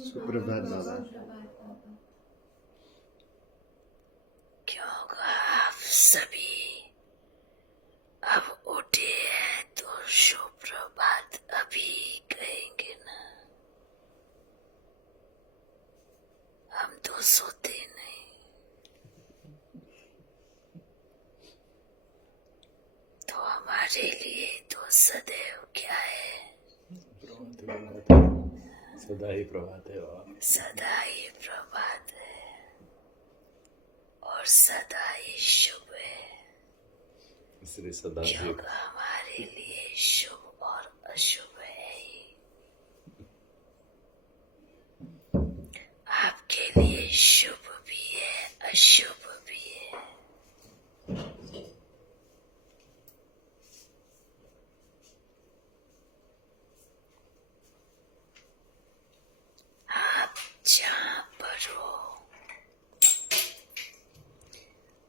सुप्रभात बाबा। क्योंकि आप सभी अब उठे हैं तो सुप्रभात अभी कहेंगे ना। हम तो सोते नहीं, तो हमारे लिए तो सदैव क्या है? सदा ही प्रभात है बाबा। सदा ही प्रभात है और सदा ही शुभ है, इसलिए सदा ही क्योंकि हमारे लिए शुभ और अशुभ है ही। आपके लिए शुभ भी है, अशुभ भी है। आप जहाँ पर हो,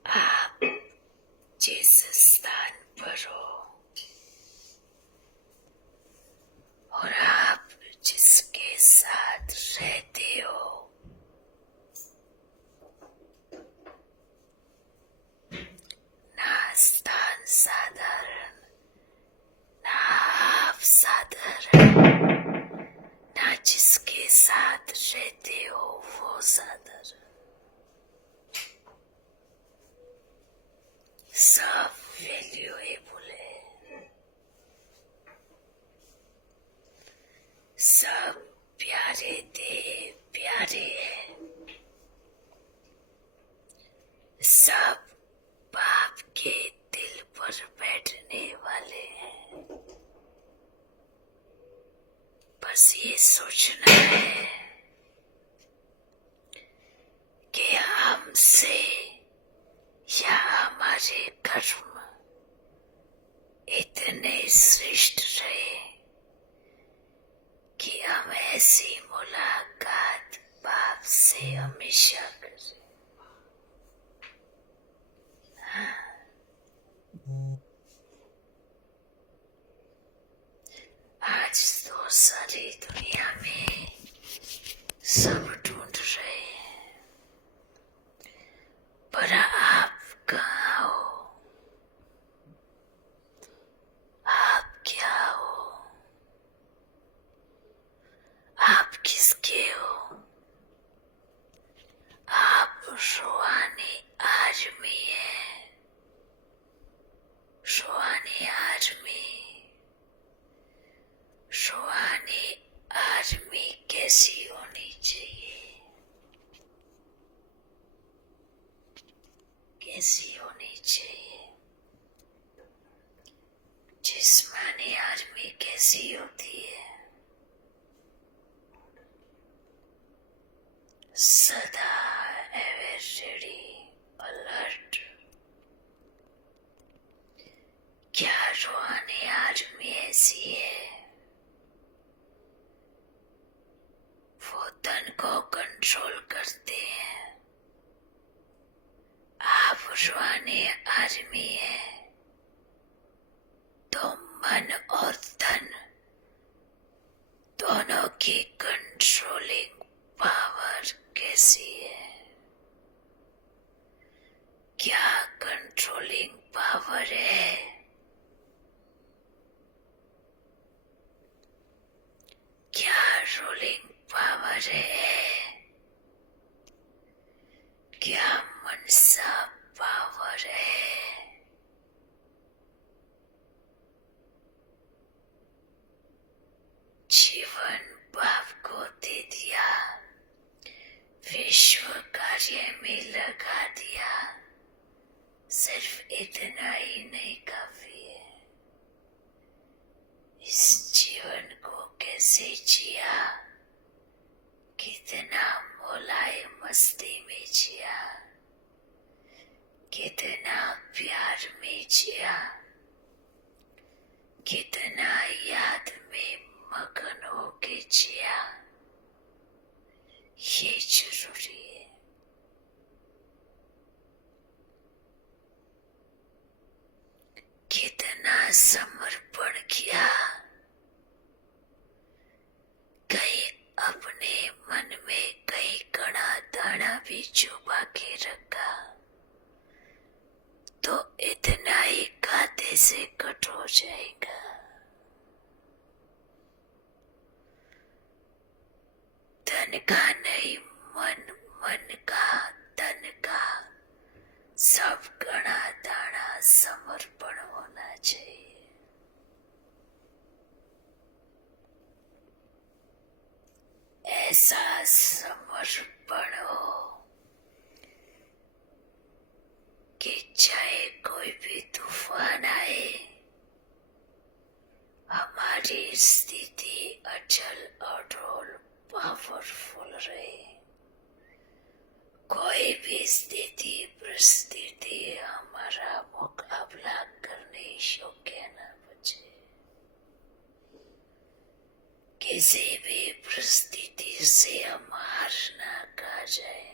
आप जिस स्थान पर हो और आप जिसके साथ रहते हो, ना स्थान साधारण, ना आप साधारण, ना जिसके साथ रहते हो वो साधारण, सब वैल्यूएबल है, सब प्यारे थे, प्यारे है, सब बाप के दिल पर बैठने वाले हैं। बस ये सोचना है कि हमसे या हमारे कर्म इतने श्रेष्ठ रहे कि हम ऐसी मुलाकात बाप से हमेशा करें। आज तो सारी दुनिया में सब ढूंढ रहे हैं, पर आप कहाँ हो? आप क्या हो? आप किसके हो? आप रूहानी आदमी है, रूहानी आदमी। रूहानी आदमी कैसी होनी चाहिए? कैसी होनी चाहिए? जिस्मानी आदमी कैसी होती है? सदा एवर रेडी, अलर्ट। क्या रूहानी आदमी ऐसी है? वो तन को कंट्रोल करते हैं। आप रूहानी आदमी है तो मन और तन दोनों की कंट्रोलिंग पावर कैसी है? क्या कंट्रोलिंग पावर है? क्या रूलिंग पावर है? क्या मनसा पावर है? जीवन बाप को दे दिया, विश्व कार्य में लगा दिया, सिर्फ इतना ही नहीं काफी है। इस जीवन को कैसे जिया, कितना मोलाए मस्ती में जिया, कितना प्यार में जिया, कितना याद में मगन होके जिया, ये जरूरी है। कितना समर्पण किया, कहीं अपने मन भी छुपा के रखा तो इतना ही खाते से कट हो जाएगा। धन का नहीं, मन मन का, तन का सब गणा दाना समर्पण होना चाहिए। ऐसा समर्पण हो कि चाहे कोई भी तूफान आए, हमारी स्थिति अचल अडोल पावरफुल रहे। कोई भी स्थिति परिस्थिति हमारा मुकाबला करने योग्य न बचे। किसी भी परिस्थिति से हम हार ना खा जाए।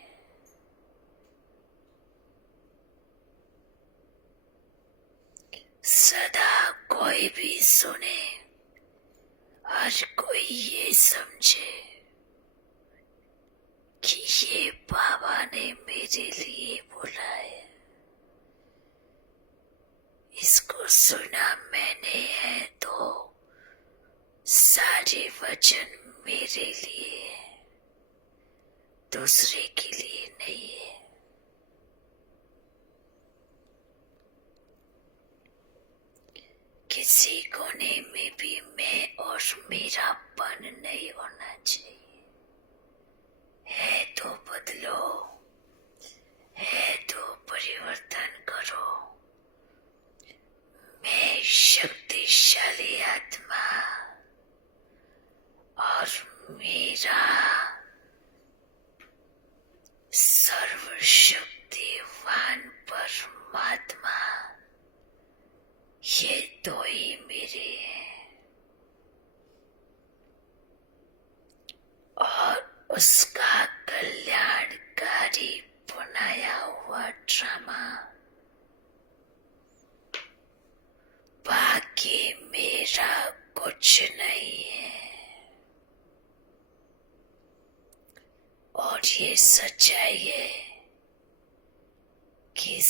सदा कोई भी सुने, हर कोई ये समझे कि ये बाबा ने मेरे लिए बोला है। इसको सुना मैंने है तो सारे वचन मेरे लिए है, दूसरे के लिए नहीं है। किसी कोने में भी मैं और मेरापन नहीं होना चाहिए। है तो बदलो, है तो परिवर्तन करो। मैं शक्तिशाली आत्मा और मेरा सर्वशक्तिवान परमात्मा, ये दो ही मेरे हैं। और उसका कल्याणकारी बनाया हुआ ड्रामा बाकी मेरा कुछ नहीं है। और ये सच्चाई है कि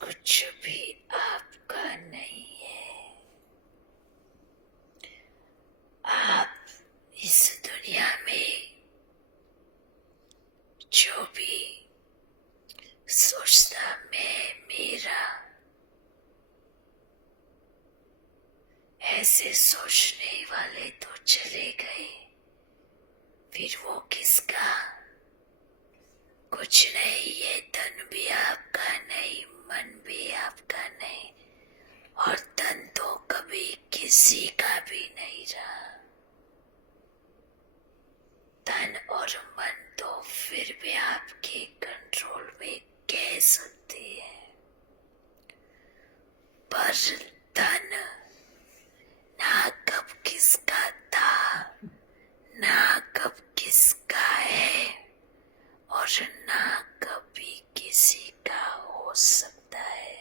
कुछ भी आपका नहीं है। आप इस दुनिया में जो भी सोचता मैं मेरा, ऐसे सोचने वाले तो चले गए, फिर वो किसका? कुछ नहीं। ये धन भी आपका नहीं, मन भी आपका नहीं, और धन तो कभी किसी का भी नहीं रहा। धन और मन तो फिर भी आपके कंट्रोल में कह सकते हैं, पर धन ना कब किसका था, ना कब किसका है, और ना कभी किसी का हो सकता है।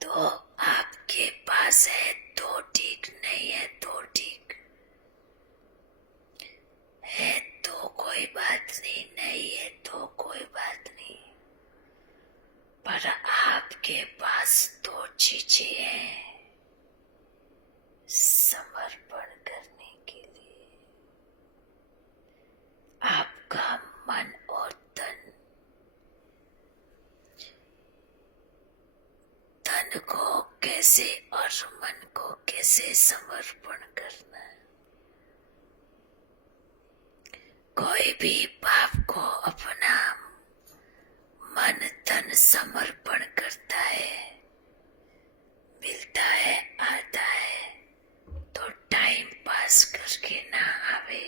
तो आपके पास है तो ठीक, नहीं है तो ठीक है तो कोई बात नहीं, नहीं है तो कोई बात नहीं, पर आपके पास दो चीजें हैं समर्पण करने के लिए। आपका मन और तन। तन को कैसे और मन को कैसे समर्पण करना है। कोई भी पाप को अपना मन तन समर्पण करता है, मिलता है, आता है, तो टाइम पास करके ना आवे।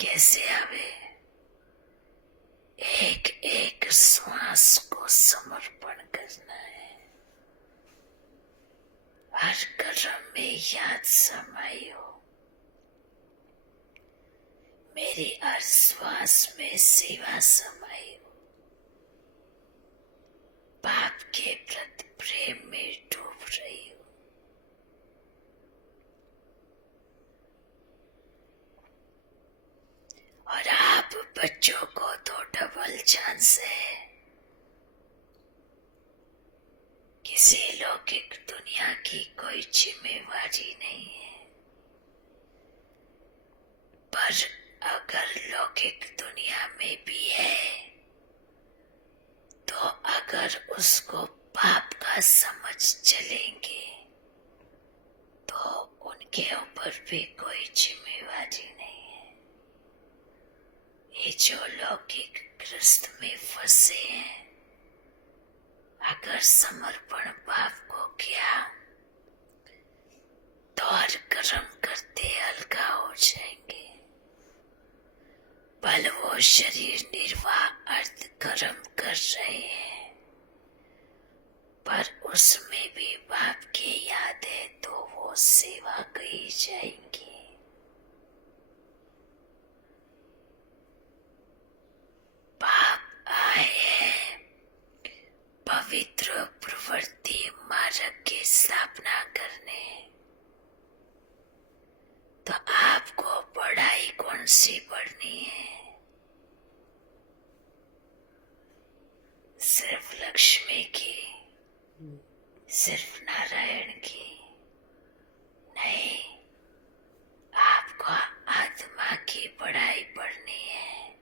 कैसे आवे? एक एक श्वास को समर्पण करना है। हर कर्म में याद समाई हो, मेरी हर श्वास में सेवा समाई हो, बाप के प्रति प्रेम में डूब रही हो। चांस है। किसी लौकिक दुनिया की कोई जिम्मेवारी नहीं है, पर अगर लौकिक दुनिया में भी है तो अगर उसको पाप का समझ चलेंगे तो उनके ऊपर भी कोई जिम्मेवारी नहीं है। ये जो लौकिक ग्रस्त में फंसे हैं, अगर समर्पण भाव को किया तो हर कर्म करते हल्का हो जाएंगे। भले वो शरीर निर्वाह अर्थ कर्म कर रहे हैं, पर उसमें भी बाप की याद है तो वो सेवा कही जाएंगी। बाप आए हैं पवित्र प्रवृत्ति मार्ग की स्थापना करने। तो आपको पढ़ाई कौन सी पढ़नी है? सिर्फ लक्ष्मी की, सिर्फ नारायण की नहीं, आपको आत्मा की पढ़ाई पढ़नी है।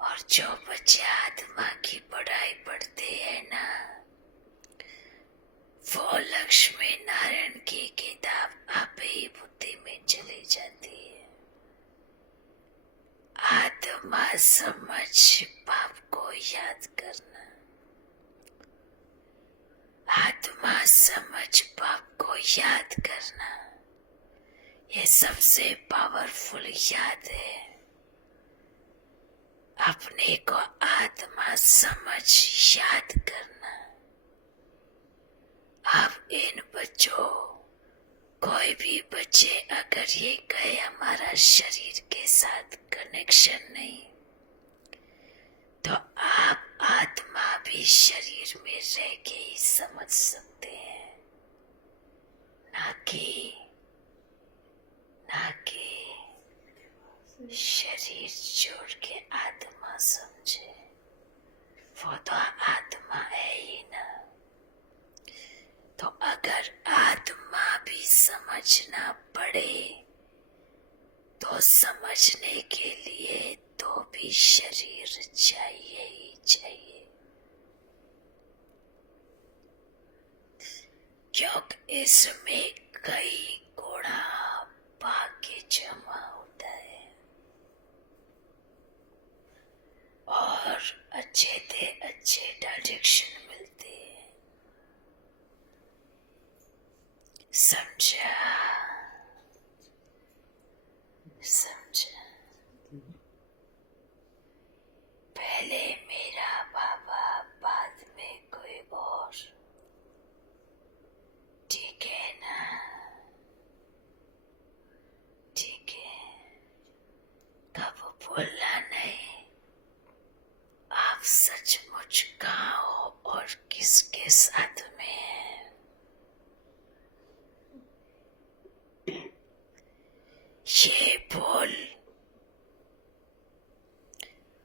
और जो बच्चे आत्मा की पढ़ाई पढ़ते हैं ना, वो लक्ष्मी नारायण की किताब आप ही बुद्धि में चली जाती है। आत्मा समझ पाप को याद करना, आत्मा समझ पाप को याद करना, ये सबसे पावरफुल याद है। अपने को आत्मा समझ याद करना। अब इन बच्चों, कोई भी बच्चे अगर ये कहे हमारा शरीर के साथ कनेक्शन नहीं, तो आप आत्मा भी शरीर में रह के ही समझ सकते हैं, ना कि शरीर छोड़ के आत्मा समझे। वो तो आत्मा है ही ना। तो अगर आत्मा भी समझना पड़े तो समझने के लिए तो भी शरीर चाहिए ही चाहिए, क्योंकि इसमें कई गुणा भाग्य जमा होता है और अच्छे से अच्छे डायरेक्शन मिलते हैं। समझा? पहले मेरा बाबा, बाद में कोई और, ठीक है ना? ठीक है, कब बोलना नहीं। आप सचमुच कहाँ हो और किसके साथ में है? ये बोल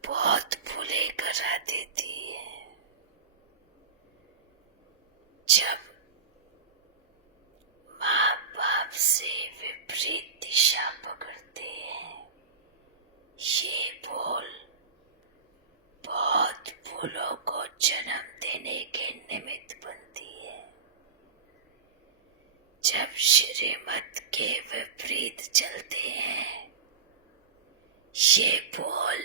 बहुत भूले करा देती है। जब माँ बाप से विपरीत दिशा पकड़ते हैं, ये बोल बहुत भूलों को जन्म देने के निमित्त बनती है। जब श्रीमत के विपरीत चलते हैं, ये बोल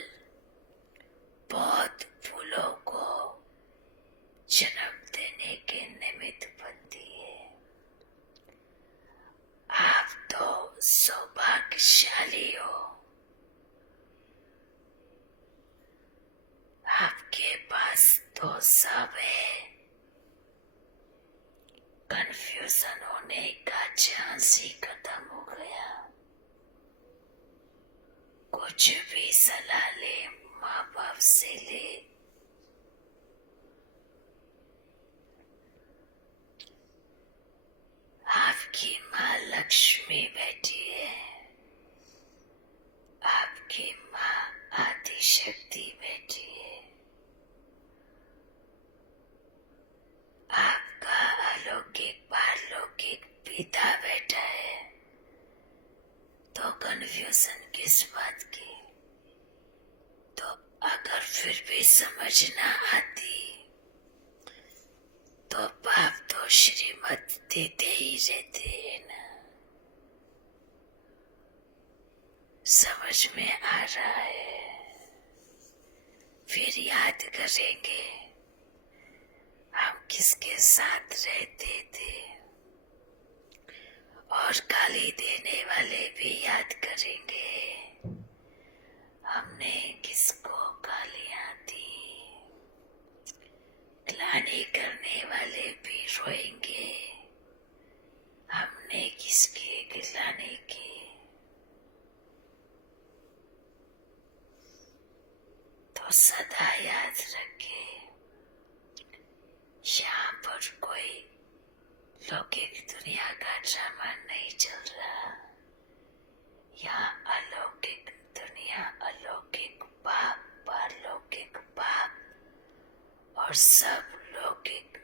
बहुत भूलों को जन्म देने के निमित्त बनती है। आप तो सौभाग्यशाली हो, आपके पास तो सब है। कंफ्यूजन होने का चांस ही खत्म हो गया। कुछ भी सलाह ले, माँ बाप से ले, आपकी माँ लक्ष्मी बैठी है, आपकी माँ आदिशक्ति बैठी पिता बैठा है तो कन्फ्यूजन किस बात की? तो अगर फिर भी समझ ना आती तो बाप तो श्रीमत देते ही रहते हैं ना। समझ में आ रहा है? फिर याद करेंगे हम किसके साथ रहते थे, और गाली देने वाले भी याद करेंगे हमने किसको गालियां दी। ग्लानि करने वाले भी रोएंगे हमने किसकी ग्लानि की। तो सदा याद रखे, यहाँ पर कोई लौकिक दुनिया का ड्रामा नहीं चल रहा। यहाँ अलौकिक दुनिया, अलौकिक बाप, पारलौकिक बाप और सब लौकिक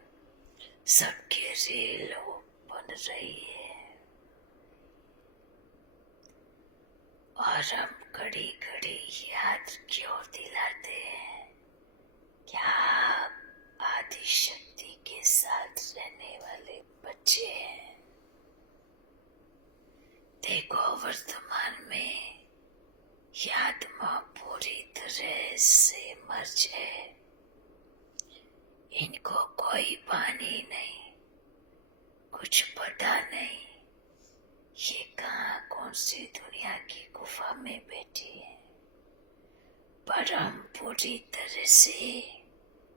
सबके रेल बन रही है। और हम घड़ी घड़ी याद क्यों दिलाते हैं? क्या आप आदि शक्ति के साथ रहने वाले बच्चे हैं? देखो वर्तमान में ये आत्मा पूरी तरह से मर्ज है। इनको कोई पानी नहीं, कुछ पता नहीं ये कहाँ कौन सी दुनिया की गुफा में बैठी है, पर हम पूरी तरह से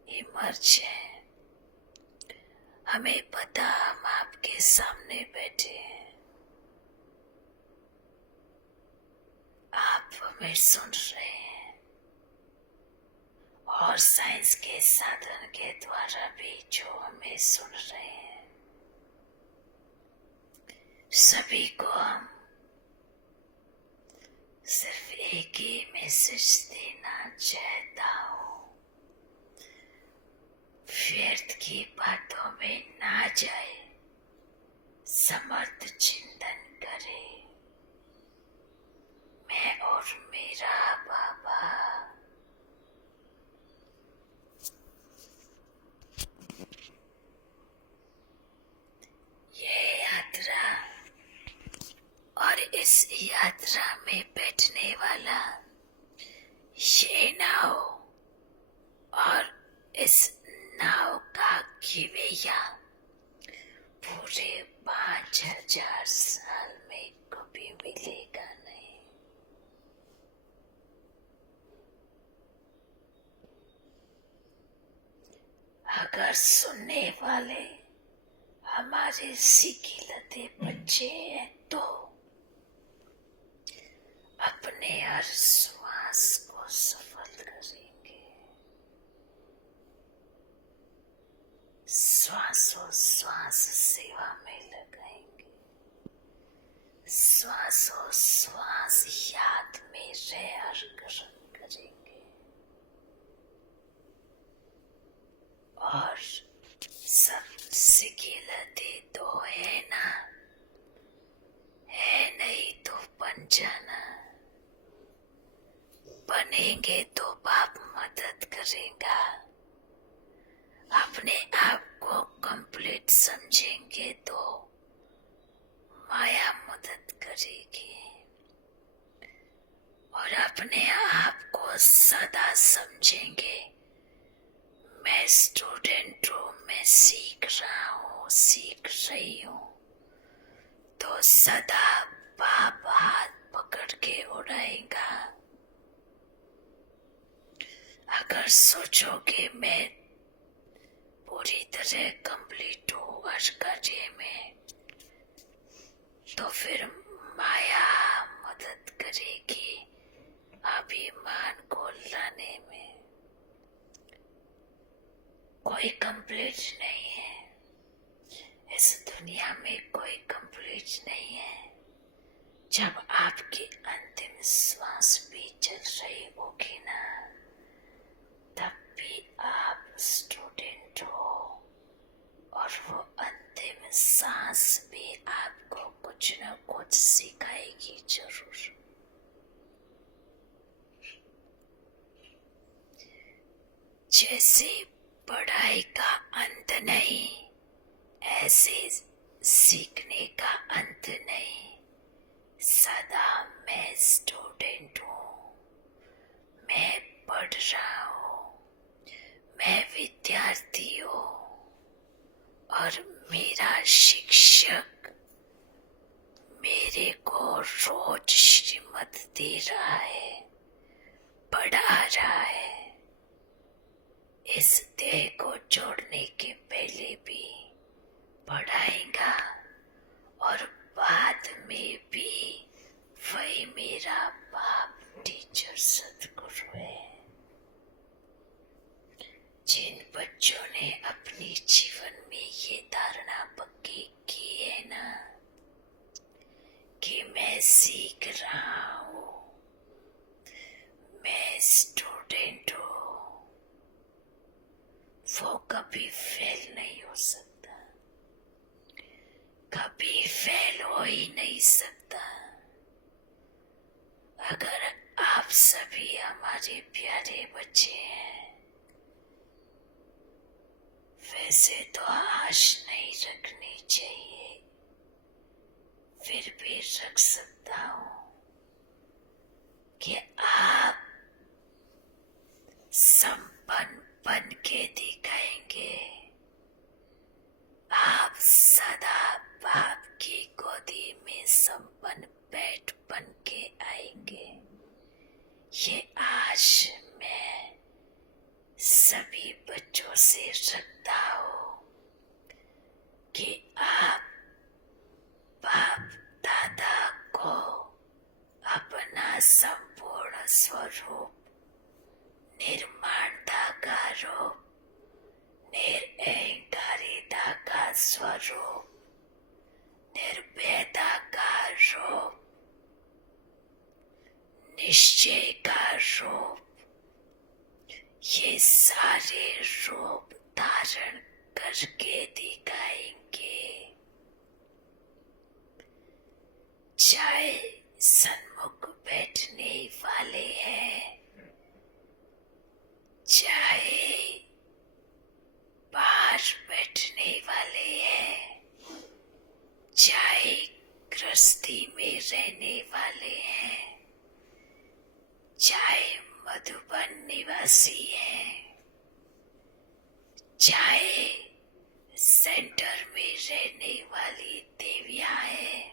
इमर्ज है। हमें पता हम आपके सामने बैठे हैं, आप हमें सुन रहे हैं, और साइंस के साधन के द्वारा भी जो हमें सुन रहे हैं, सभी को हम सिर्फ एक ही मैसेज देना चाहता हूँ, व्यर्थ की बातों में ना जाए, समर्थ चिंतन करे। मैं और मेरा बाबा। ये यात्रा और इस यात्रा में बैठने वाला ये नाव और इस नाव का खिवैया पूरे 5000 साल में कभी मिलेगा नहीं। अगर सुनने वाले हमारे सिकिलते बच्चे हैं तो अपने हर श्वास को सफल करेंगे, श्वासों श्वास सेवा में लगाएंगे, श्वासों श्वास याद में रह ग्रहण करेंगे, और सब सिकिलते तो है ना, है नहीं तो बन जाना। बनेंगे तो बाप मदद करेगा, अपने आप को कंप्लीट समझेंगे तो माया मदद करेगी, और अपने आप को सदा समझेंगे मैं स्टूडेंट हूँ, मैं सीख रहा हूँ, सीख रही हूँ, तो सदा बाप हाथ पकड़ के उड़ाएगा। अगर सोचोगे मैं पूरी तरह कंप्लीट हूँ आज कार्य में, तो फिर माया मदद करेगी अभिमान को लाने में। कोई कंप्लीट नहीं है इस दुनिया में, कोई कंप्लीट नहीं है। जब आपकी अंतिम श्वास भी चल रही होगी ना, तब भी आप स्टूडेंट हो, और वो अंतिम सांस भी आपको कुछ न कुछ सिखाएगी जरूर। जैसे पढ़ाई का अंत नहीं, ऐसे सीखने का अंत नहीं। सदा मैं स्टूडेंट हूँ, मैं पढ़ रहा हूँ, मैं विद्यार्थी हूँ और मेरा शिक्षक मेरे को रोज श्रीमत दे रहा है, पढ़ा रहा है। इस देह को जोड़ने के पहले भी पढ़ाएगा और बाद में भी वही मेरा बाप टीचर सदगुरु है। जिन बच्चों ने अपने जीवन में ये धारणा पक्की की है ना कि मैं सीख रहा हूँ, मैं स्टूडेंट हूँ, वो कभी फेल नहीं हो सकता, कभी फेल हो ही नहीं सकता। अगर आप सभी हमारे प्यारे बच्चे हैं, वैसे तो आश नहीं रखनी चाहिए, फिर भी रख सकता हूं कि आप संपन्न बन के दिखाएंगे। आप सदा बाप की गोदी में संपन्न बैठ बन के आएंगे। ये आश मैं सभी बच्चों से रखता हूँ कि आप बाप दादा को अपना संपूर्ण स्वरूप, निर्माणता का रूप, निरअहंकारिता का स्वरूप, निर्भयता का रूप, निश्चय का रूप, ये सारे रूप धारण करके दिखाएंगे। चाहे सन्मुख बैठने वाले हैं, चाहे बाहर बैठने वाले हैं, चाहे गृहस्थी में रहने वाले हैं, चाहे मधुबन निवासी हैं, चाहे सेंटर में रहने वाली देवियां हैं,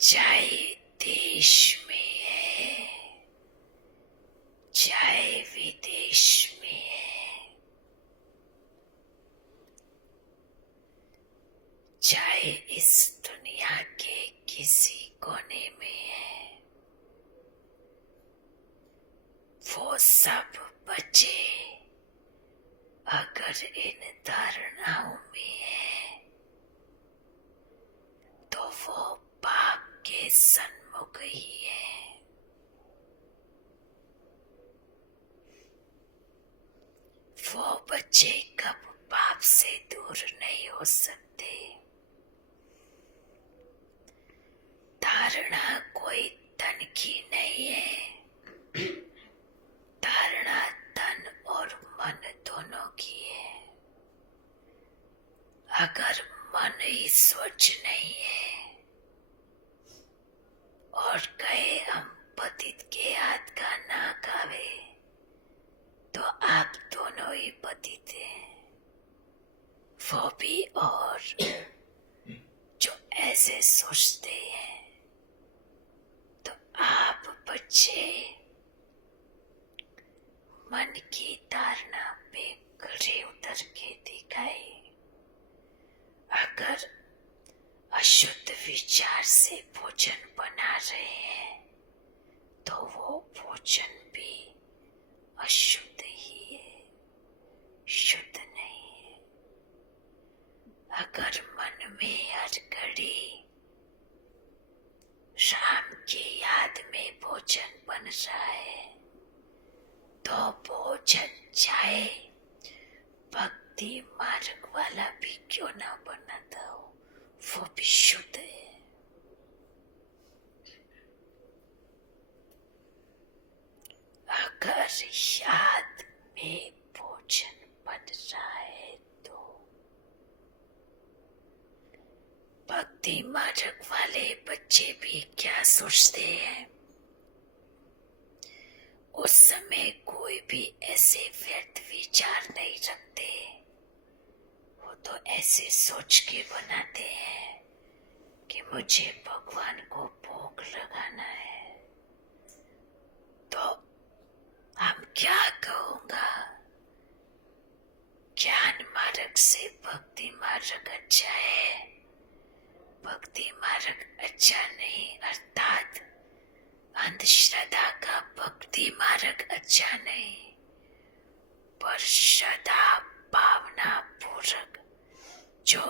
चाहे देश में है, चाहे विदेश में है, चाहे इस दुनिया के किसी कोने में है, वो सब बच्चे अगर इन धारणाओं में है तो वो बाप के सन्मुख ही है। वो बच्चे कब बाप से दूर नहीं हो सकते। धारणा कोई धन की नहीं है, धारणा तन और मन दोनों की है। अगर मन ही स्वच्छ नहीं है और कहे हम पतित के हाथ का ना खावे, तो आप दोनों ही पतित हैं। वो भी और जो ऐसे सोचते हैं। तो आप बच्चे मन की धारणा पे खड़े उतर के दिखाए। अगर अशुद्ध विचार से भोजन बना रहे हैं तो वो भोजन भी अशुद्ध ही है, शुद्ध नहीं है। अगर मन में हर घड़ी राम की याद में भोजन बन रहा है तो भोजन चाहे भक्त भक्ति मार्ग वाला भी क्यों ना बनाता हो, वो भी शुद्ध है। अगर याद में भोजन बन रहा है तो भक्ति मार्ग वाले बच्चे भी क्या सोचते हैं, उस समय कोई भी ऐसे व्यर्थ विचार नहीं रखते। वो तो ऐसे सोच के बनाते हैं कि मुझे भगवान को भोग लगाना है। तो हम क्या कहूँगा, ज्ञान मार्ग से भक्ति मार्ग अच्छा है, भक्ति मार्ग अच्छा नहीं, अर्थात अंधश्रद्धा का भक्ति मार्ग अच्छा नहीं, पर श्रद्धा भावना पूर्वक जो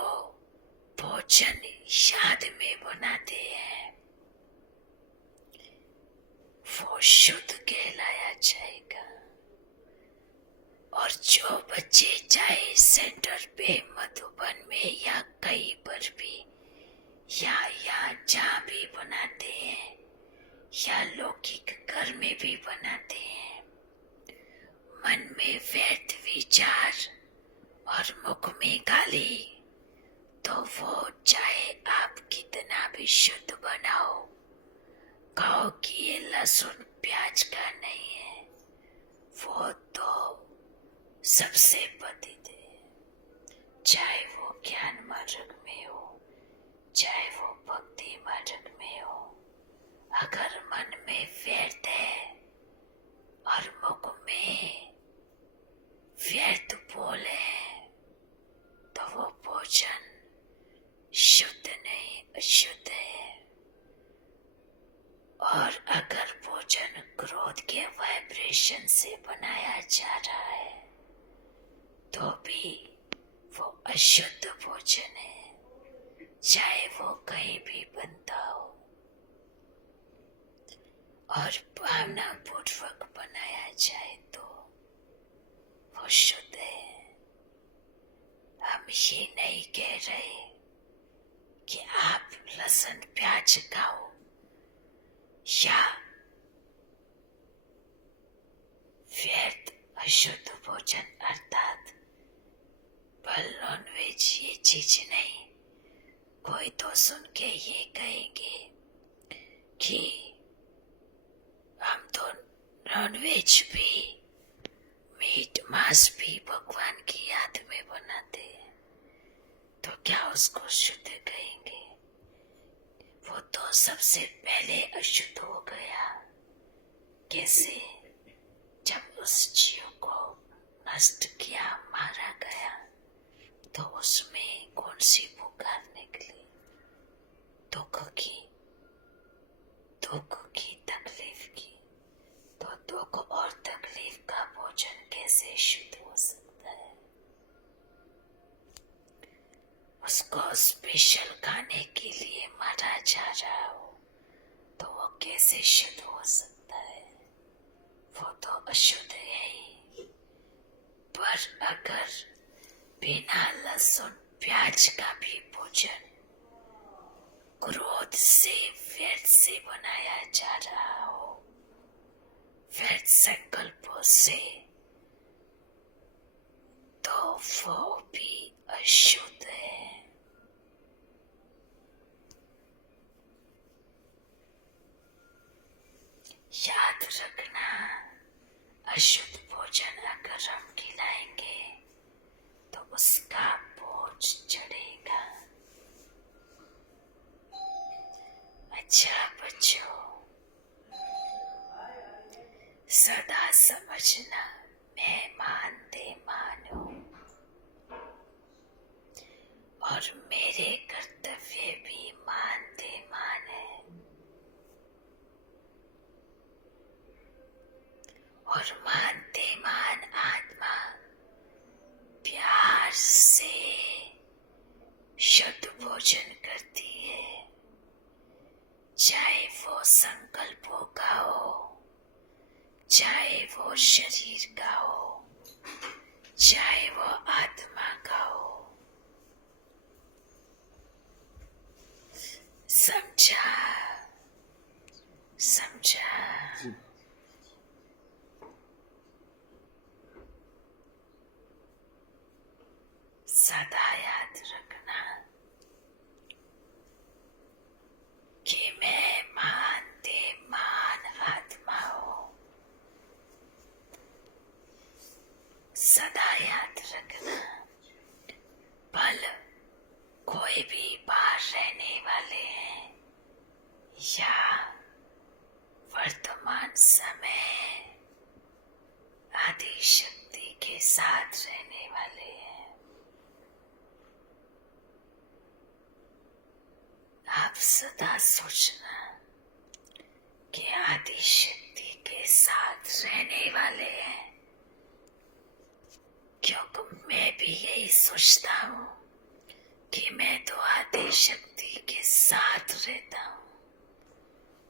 भोजन याद में बनाते हैं वो शुद्ध कहलाया जाएगा। और जो बच्चे चाहे सेंटर पे, मधुबन में या कहीं पर भी या जहाँ भी बनाते हैं या लौकिक घर में भी बनाते हैं, मन में व्यर्थ विचार और मुख में गाली, तो वो चाहे आप कितना भी शुद्ध बनाओ, कहो कि ये लहसुन प्याज का नहीं है, वो तो सबसे पतित है। चाहे वो ज्ञान मार्ग में हो, चाहे वो भक्ति मार्ग में हो, अगर मन में व्यर्थ है और मुख में व्यर्थ बोल है तो वो भोजन शुद्ध नहीं, अशुद्ध है। और अगर भोजन क्रोध के वाइब्रेशन से बनाया जा रहा है तो भी वो अशुद्ध भोजन है, चाहे वो कहीं भी बनता हो। और भावना पूर्वक बनाया जाए तो वो शुद्ध है। हम ये नहीं कह रहे कि आप लहसुन प्याज खाओ या व्यर्थ अशुद्ध भोजन अर्थात फल नॉनवेज ये चीज नहीं। कोई तो सुन के ये कहेंगे कि हम तो नॉनवेज भी, मीट मांस भी भगवान की याद में बनाते हैं, तो क्या उसको शुद्ध कहेंगे? वो तो सबसे पहले अशुद्ध हो गया। कैसे? जब उस जीव को नष्ट किया, मारा गया, तो उसमें कौन सी पुकार निकली? दुख की तकलीफ की। तो दुख और तकलीफ का भोजन कैसे शुद्ध हो सकता है? उसको स्पेशल खाने के लिए मारा जा रहा हो तो वो कैसे शुद्ध हो सकता है? वो तो अशुद्ध है ही। पर अगर बिना लहसुन प्याज का भी भोजन क्रोध से, व्यर्थ से बनाया जा रहा हो, व्यर्थ संकल्पों से, तो वो भी अशुद्ध है। याद रखना, अशुद्ध भोजन अगर हम खिलाएंगे तो उसका बोझ चढ़ेगा। अच्छा बच्चों, सदा समझना मैं मानते मान हूं और मेरे कर्तव्य भी मानते मान है। और मानते मान आत्मा प्यार से शुद्ध भोजन करती है, चाहे वो संकल्पों का हो, चाहे वो शरीर का हो, चाहे वो आत्मा का हो। समझा? समझा? सदा याद रखना कि मैं मानते मान आत्मा हूं। सदा याद रखना, पल कोई भी बाहर रहने वाले हैं या वर्तमान समय आदि शक्ति के साथ रहने वाले हैं। आप सदा सोचना कि आदि शक्ति के साथ रहने वाले हैं, क्योंकि मैं भी यही सोचता हूं कि मैं तो आदि शक्ति के साथ रहता हूं,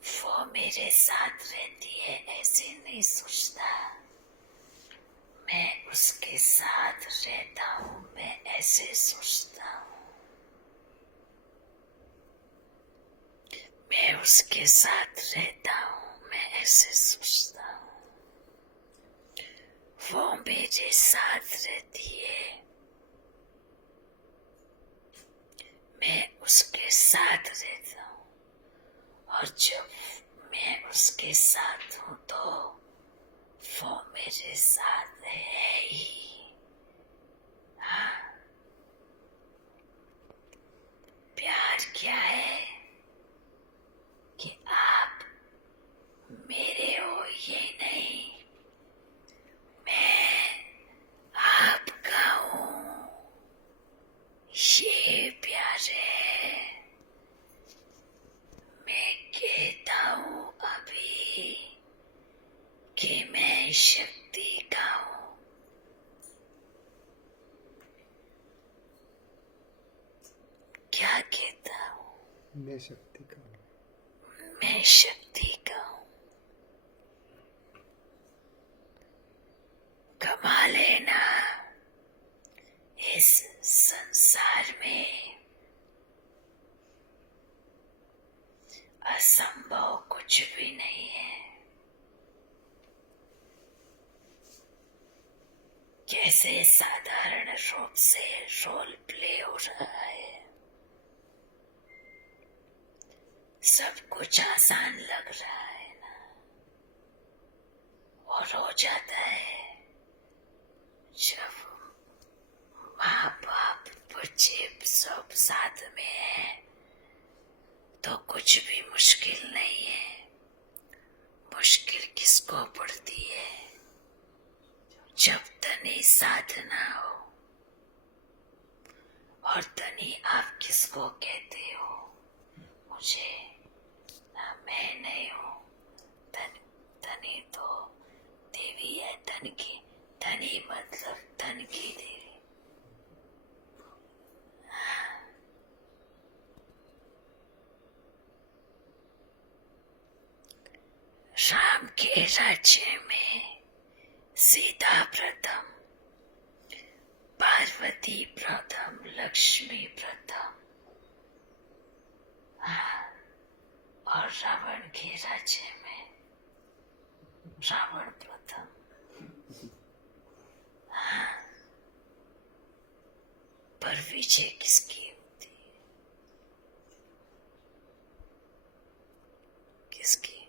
वो मेरे साथ रहती है ऐसे नहीं सोचता। मैं उसके साथ रहता हूं, मैं ऐसे सोचता हूं। मैं उसके साथ रहता हूं, मैं ऐसे सोचता हूं। वो मेरे साथ रहती है, मैं उसके साथ रहता हूं। और जब मैं उसके साथ हूं तो वो मेरे साथ है ही। हाँ, प्यार क्या है कि आप मेरे हो ये नहीं, मैं आपका हूं, ये प्यार है। मैं कहता हूं अभी कि मैं शक्ति का हूं। क्या कहता हूं? मैं शक्ति का हूँ। मैं शक्ति का हूं। कमा लेना, इस संसार में असंभव कुछ भी नहीं है। कैसे साधारण रूप से रोल प्ले हो रहा है, सब कुछ आसान लग रहा है ना, और हो जाता है जब माँ बाप बच्चे सब साथ में है तो कुछ भी मुश्किल नहीं है। मुश्किल किसको पड़ती है? जब तनी साधना हो। और तनी आप किसको कहते हो? मुझे ना, मैं नहीं हूं। तनी तो देवी है, तन की। तनी मतलब तन की देवी। राम के राज्य में सीता प्रथम, पार्वती प्रथम, लक्ष्मी प्रथम, और रावण के राज्य में रावण प्रथम। पर विजय किसकी होती है? किसकी?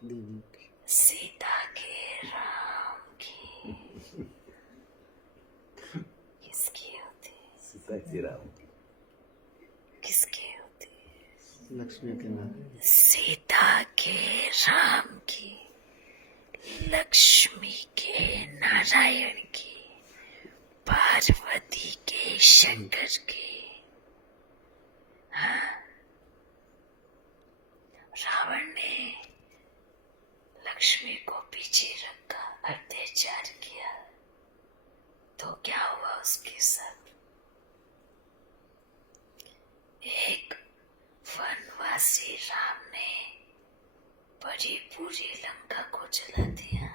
देवी की। सीता के, राम की। किसकी होती है? सीता की राम की। किसकी होती है? लक्ष्मी के नारायण। सीता के, राम की, लक्ष्मी के, नारायण की, पार्वती के, शंकर की। हाँ, रावण ने लक्ष्मी को पीछे रखा, अत्याचार किया, तो क्या हुआ उसके साथ? एक वनवासी राम ने बड़ी पूरी लंका को जला दिया।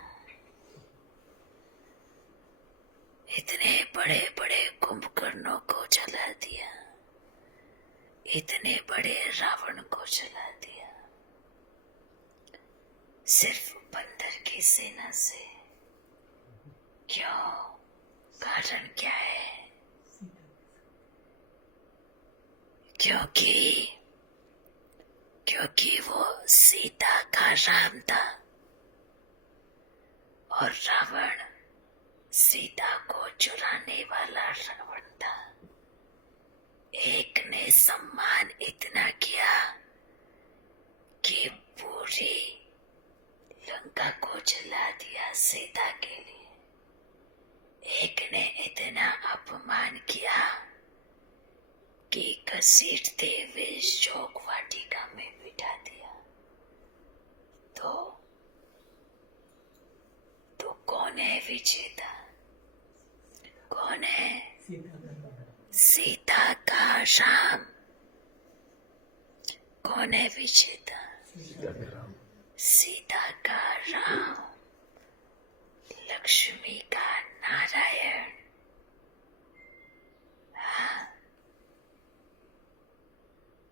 इतने बड़े बड़े कुंभकर्णों को जला दिया, इतने बड़े रावण को जला दिया, सिर्फ बंदर की सेना से। क्यों? कारण क्या है? क्योंकि वो सीता का राम था और रावण सीता को चुराने वाला रावण था। एक ने सम्मान इतना किया कि पूरी लंका को जला दिया सीता के लिए। एक ने इतना अपमान किया कि घसीटते हुए शोक वाटिका में बिठा दिया। तो कौन है विजेता? कौन है? सीता का राम। कौन है विजेता? सीता का राम, लक्ष्मी का नारायण। हाँ,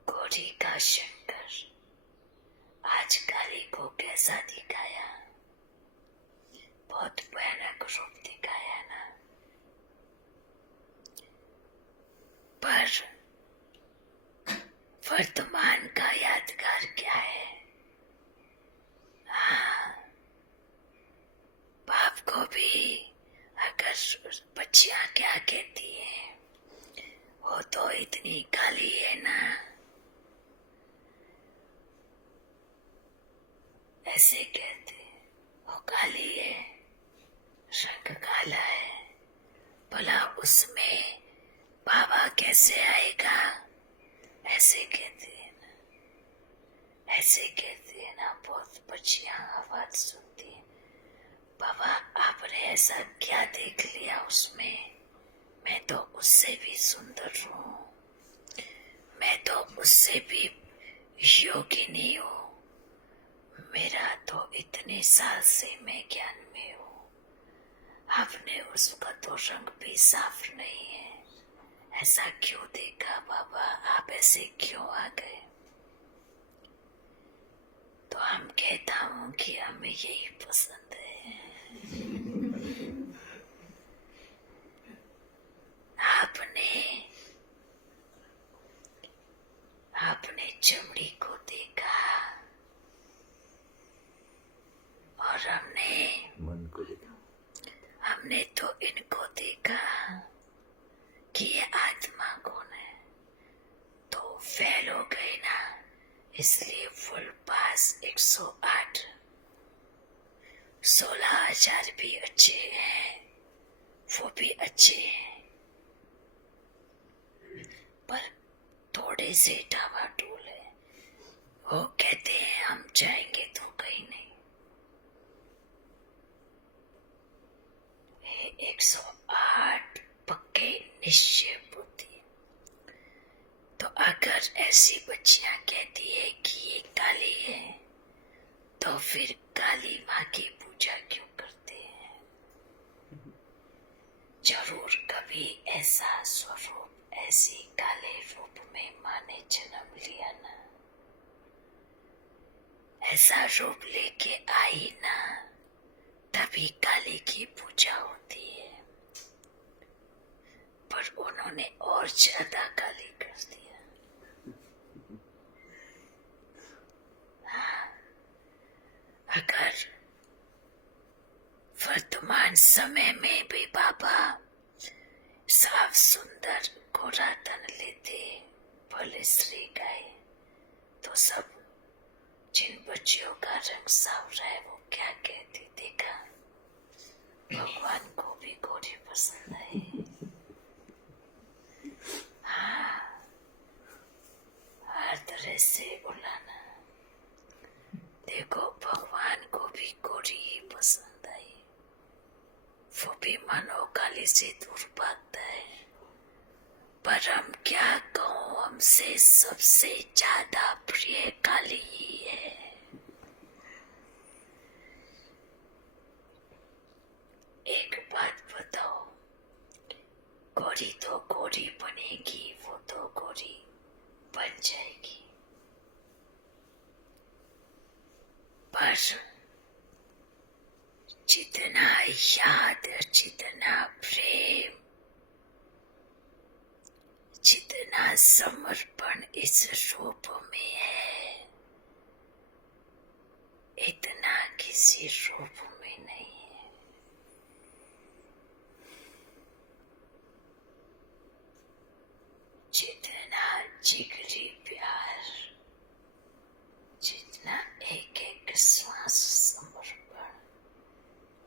गौरी का शंकर। आज काली को कैसा दिखाया? बहुत भयानक रूप दिखाया ना। पर वर्तमान का यादगार क्या है? हाँ, बाप को भी अगर बच्चियां क्या कहती हैं, वो तो इतनी काली है ना, ऐसे कहते वो काली है, रंग काला है, भला उसमें बाबा कैसे आएगा? ऐसे कहते हैं ना, ऐसे कहते हैं ना। बहुत बच्चियां आवाज सुनती हैं, बाबा आपने ऐसा क्या देख लिया उसमें? मैं तो उससे भी सुंदर हूँ, मैं तो उससे भी योगिनी हूँ, मेरा तो इतने साल से मैं ज्ञान में हूँ, आपने उसका तो रंग भी साफ नहीं है, ऐसा क्यों देखा बाबा? आप ऐसे क्यों आ गए? तो हम कहता हूँ कि हमें यही पसंद है। आपने चमड़ी को देखा और मन को देखा। हमने तो इनको देखा कि ये आत्मा कौन है, तो फेल हो गए ना। इसलिए फुल पास 108, 16,000 भी अच्छे हैं, वो भी अच्छे हैं, पर थोड़े से डावाडोल है। वो कहते हैं हम जाएंगे तो कहीं नहीं। 108 पक्के निश्चय बुद्धि। तो अगर ऐसी बच्चियां कहती है कि ये काली है, तो फिर काली माँ की पूजा क्यों करते हैं? जरूर कभी ऐसा स्वरूप, ऐसी काले रूप में माँ ने जन्म लिया ना, ऐसा रूप लेके आई ना, तभी काली की पूजा होती है। पर उन्होंने और ज्यादा काली कर दिया। अगर वर्तमान समय में भी बाबा साफ सुंदर गोरा तन लेते, भले स्त्री गाय, तो सब जिन बच्चियों का रंग सावरा है वो क्या कहती? देखा, भगवान को भी गोरी पसंद है। हाँ, हर तरह से बुलाना। देखो, भगवान को भी गोरी ही पसंद आई, वो भी मानो काली से दूर भागता है। पर हम क्या कहूँ, हमसे सबसे ज्यादा प्रिय काली ही है। एक बात बताओ, गोरी तो गोरी बनेगी, वो तो गोरी बन जाएगी, पर जितना याद, जितना प्रेम, जितना समर्पण इस रूप में है, इतना किसी रूप में नहीं है। जितना जिगरी प्यार, जितना एक एक श्वास समर्पण,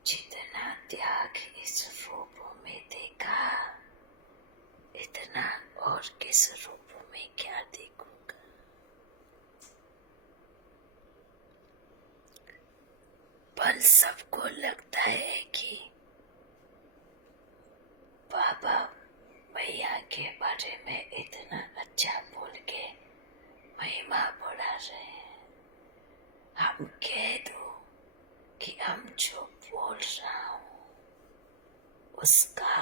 जितना त्याग इस रूप में देखा, इतना और किस रूप में क्या देखूंगा। पल सबको लगता है कि बाबा भैया के बारे में इतना अच्छा बोल के महिमा बढ़ा रहे हैं। हम कह दो कि हम जो बोल रहा हूँ उसका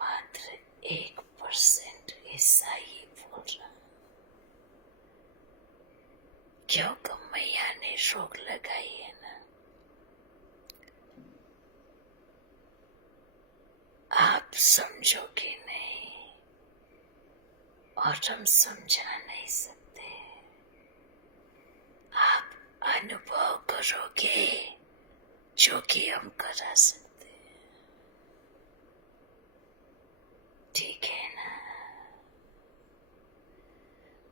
मात्र 1% हिस्सा ही बोल रहा हूँ, क्योंकि मैया ने रोक लगाई है ना। आप समझोगे नहीं और हम समझा नहीं सकते। आप अनुभव करोगे जो कि हम करा सकते हैं। ठीक है ना?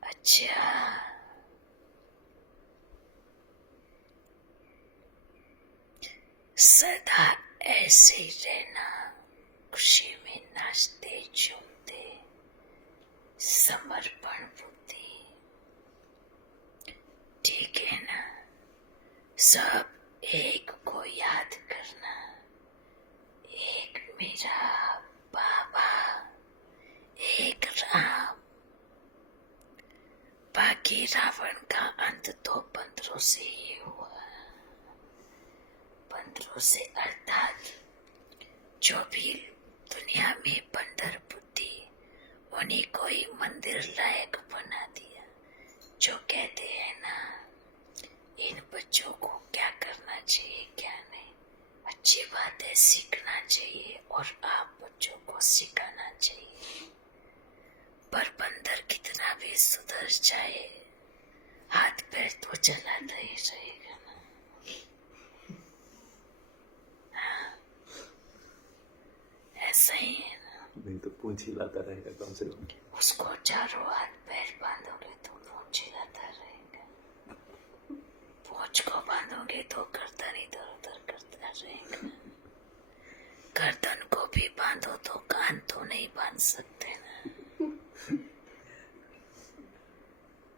अच्छा, सदा ऐसे ही रहना, खुशी में नाचते झूमते, समर्पण बुद्धि। ठीक है ना? सब एक को याद करना, एक मेरा बाबा, एक राम। बाकी रावण का अंत तो बंदरों से ही हुआ। बंदरों से अर्थात जो भी दुनिया में बंदर बुद्धि, उन्हीं को ही मंदिर लायक बना दिया। जो कहते हैं ना, इन बच्चों को क्या करना चाहिए क्या नहीं, अच्छी बात है, सीखना चाहिए और आप बच्चों को सिखाना चाहिए। पर बंदर कितना भी सुधर जाए, हाथ पैर तो चलाता ही रहेगा ना। हाँ, ऐसा ही है ना। नहीं तो पूंछ हिलाता रहेगा कम से कम। उसको चारों हाथ पैर बांधोगे तो पूंछ हिलाता रहेगा, पूंछ को बांधोगे तो गर्दन इधर उधर करता रहेगा। गर्दन को भी बांधो तो कान तो नहीं बांध सकते ना।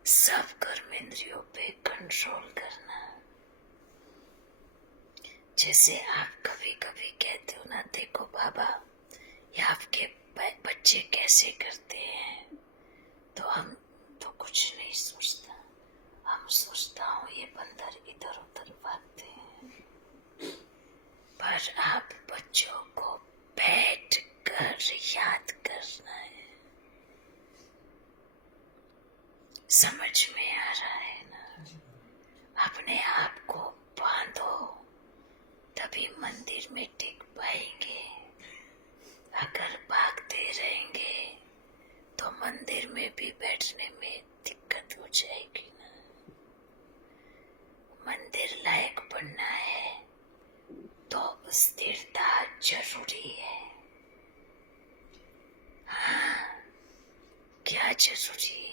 सब कर्मेंद्रियों पे कंट्रोल करना। जैसे आप कभी कभी कहते हो ना, देखो बाबा ये आपके बच्चे कैसे करते हैं, तो हम तो कुछ नहीं सोचता, हम सोचता हूँ ये बंदर इधर उधर भागते हैं। पर आप बच्चों को बैठ कर याद करना है। समझ में आ रहा है ना? अपने आप को बांधो, तभी मंदिर में टिक पाएंगे। अगर भागते रहेंगे तो मंदिर में भी बैठने में दिक्कत हो जाएगी ना। मंदिर लायक बनना है तो स्थिरता जरूरी है। हाँ, क्या जरूरी है?